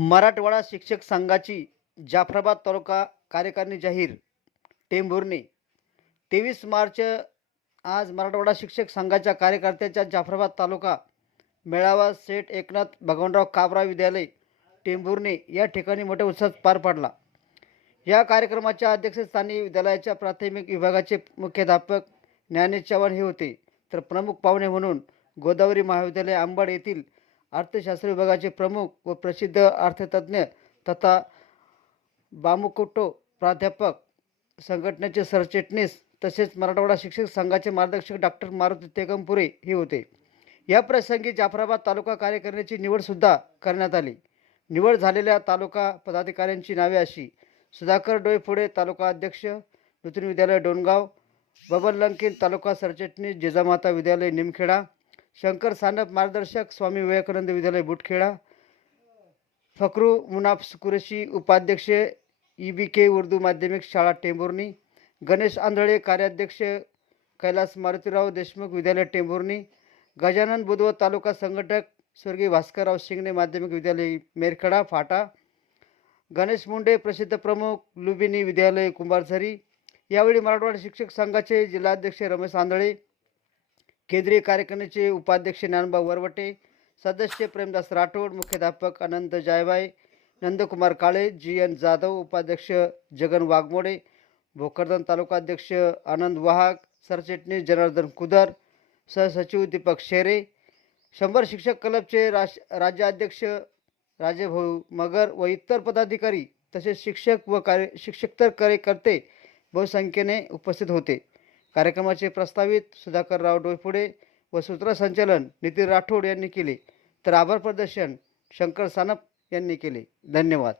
मराठवाडा शिक्षक संघाची जाफराबाद तालुका कार्यकारिणी जाहीर टेंभुर्णी तेवीस मार्च आज मराठवाडा शिक्षक संघाच्या कार्यकर्त्याच्या जाफराबाद तालुका मेळावा सेठ एकनाथ भगवानराव काबरा विद्यालय टेंभुर्णी या ठिकाणी मोठ्या उत्साहात पार पडला. या कार्यक्रमाच्या अध्यक्षस्थानी विद्यालयाच्या प्राथमिक विभागाचे मुख्याध्यापक ज्ञानेश चव्हाण हे होते. तर प्रमुख पाहुणे म्हणून गोदावरी महाविद्यालय आंबड येथील अर्थशास्त्र विभागाचे प्रमुख व प्रसिद्ध अर्थतज्ज्ञ तथा बामुकुट्टो प्राध्यापक संघटनेचे सरचिटणीस तसेच मराठवाडा शिक्षक संघाचे मार्गदर्शक डॉक्टर मारुती तेगमपुरे हे होते. या प्रसंगी जाफराबाद तालुका कार्यकारिणीची निवडसुद्धा करण्यात आली. निवड झालेल्या तालुका पदाधिकाऱ्यांची नावे अशी. सुधाकर डोईफोडे तालुका अध्यक्ष नूतन विद्यालय डोणगाव बबन लंकेन तालुका सरचिटणीस जिजामाता विद्यालय निमखेडा शंकर सानप मार्गदर्शक स्वामी विवेकानंद विद्यालय बुटखेडा. फकरू मुनाफ कुरेशी उपाध्यक्ष ई बी के उर्दू माध्यमिक शाळा टेंभुर्णी. गणेश आंधळे कार्याध्यक्ष कैलास मारुतीराव देशमुख विद्यालय टेंभुर्णी. गजानन बुधव तालुका संघटक स्वर्गीय भास्करराव शिंगणे माध्यमिक विद्यालय मेरखडा फाटा. गणेश मुंडे प्रसिद्ध प्रमुख लुबिनी विद्यालय कुंभारझरी. यावेळी मराठवाडा शिक्षक संघाचे जिल्हाध्यक्ष रमेश आंधळे. केंद्रीय कार्यक्रमाचे उपाध्यक्ष ज्ञानभाऊ वरवटे सदस्य प्रेमदास राठोड मुख्याध्यापक आनंद जायबाई नंदकुमार काळे जी एन जाधव उपाध्यक्ष जगन वाघमोडे भोकरदन तालुकाध्यक्ष आनंद वाहक सरचिटणीस जनार्दन कुदर सहसचिव दीपक शेरे शंभर शिक्षक क्लबचे राज राज्याध्यक्ष राजेभाऊ मगर व इतर पदाधिकारी तसेच शिक्षक व कार्य शिक्षकतर कार्यकर्ते बहुसंख्येने उपस्थित होते. कार्यक्रमाचे प्रस्तावित सुधाकरराव डोयफुडे व सूत्रसंचालन नितीन राठोड यांनी केले. तर आभार प्रदर्शन शंकर सानप यांनी केले. धन्यवाद.